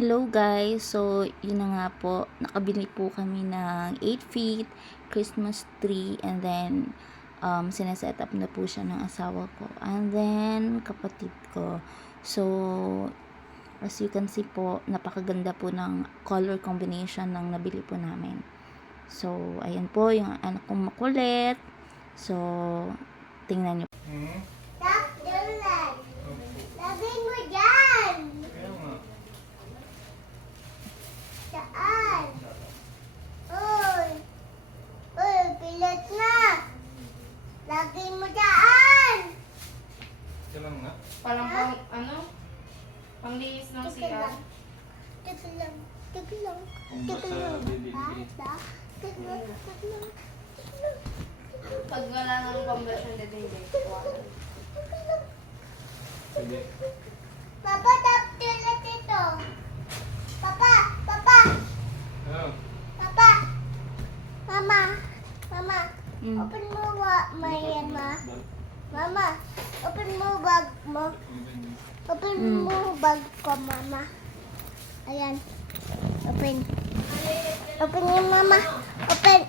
Hello guys, so yun na nga po, nakabili po kami ng 8 feet Christmas tree and then sineset up na po siya ng asawa ko and then kapatid ko. So as you can see po, napakaganda po ng color combination ng nabili po namin. So ayan po yung anak kong makulit. So tingnan nyo. Stop doing that. Lagay mo dyan. Saan? Uy. Uy, pilit na. Lagay mo dyan. Lang nga. Parang panglihis ng Teka CR. lang. Teka lang. Teka lang. Kung Teka basta lang. bibili. Teka lang. Teka lang. Pag wala nang conversion dito, hindi. Sige. Papa, tap tulat ito. Papa, Papa, Oh. Papa. Mama, Mama. Mm. Open mo ma. Mama, open mo bag mo. Open mo bag ko, Mama. Ayan. Open. Open yung Mama. Open.